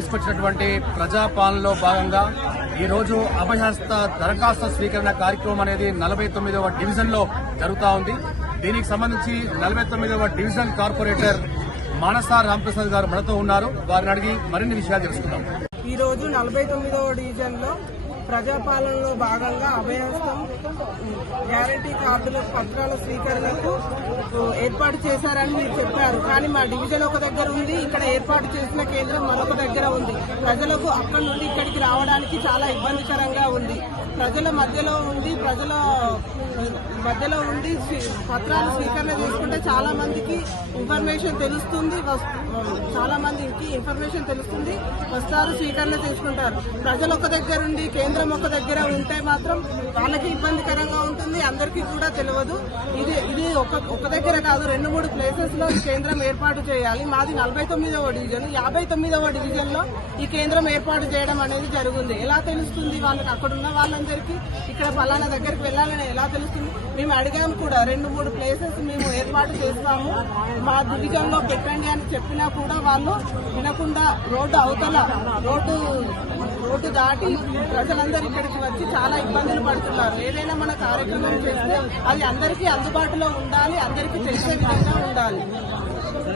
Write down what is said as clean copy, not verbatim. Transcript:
తీసుకొచ్చినటువంటి ప్రజాపాలనలో భాగంగా ఈ రోజు అభయహస్త దరఖాస్తు స్వీకరణ కార్యక్రమం అనేది 49వ డివిజన్ లో జరుగుతా ఉంది. దీనికి సంబంధించి 49వ డివిజన్ కార్పొరేటర్ మానస రామప్రసాద్ గారు మనతో ఉన్నారు. వారిని అడిగి మరిన్ని విషయాలు తెలుసుకుందాం. ఈ రోజు 49వ డివిజన్ లో ప్రజాపాలనలో భాగంగా అభయహస్తం గ్యారంటీ కార్డుల పత్రాల స్వీకరణకు ఏర్పాటు చేశారని మీరు చెప్పారు. కానీ మా డివిజన్ ఒక దగ్గర ఉంది, ఇక్కడ ఏర్పాటు చేసిన కేంద్రం మరొక దగ్గర ఉంది. ప్రజలకు అక్కడి నుండి ఇక్కడికి రావడానికి చాలా ఇబ్బందికరంగా ఉంది. ప్రజల మధ్యలో ఉండి పత్రాలు స్వీకరణ చేసుకుంటే చాలా మందికి ఇన్ఫర్మేషన్ తెలుస్తుంది, వస్తారు, స్వీకరణ చేసుకుంటారు. ప్రజలు ఒక దగ్గర ఉండి కేంద్రం ఒక దగ్గర ఉంటే మాత్రం వాళ్ళకి ఇబ్బందికరంగా ఉంటుంది, అందరికీ కూడా తెలియదు. ఇది ఒక దగ్గర కాదు, 2-3 ప్లేసెస్ లో కేంద్రం ఏర్పాటు చేయాలి. మాది 49వ డివిజన్, 59వ డివిజన్ లో ఈ కేంద్రం ఏర్పాటు చేయడం అనేది జరుగుతుంది. ఎలా తెలుస్తుంది వాళ్ళకి? అక్కడ ఉన్న వాళ్ళందరికీ ఇక్కడ పలానా దగ్గరికి వెళ్ళాలని ఎలా తెలుస్తుంది? మేము అడిగాము కూడా, 2-3 ప్లేసెస్ మేము ఏర్పాటు చేస్తాము, మా డివిజన్ లో పెట్టండి అని చెప్పినా కూడా వాళ్ళు వినకుండా రోడ్డు దాటి ప్రజలందరూ ఇక్కడికి వచ్చి చాలా ఇబ్బందులు పడుతున్నారు. ఏదైనా మన కార్యక్రమం చేస్తే అది అందరికీ అందుబాటులో ఉండాలి, అందరికీ తెలిసే విధంగా ఉండాలి.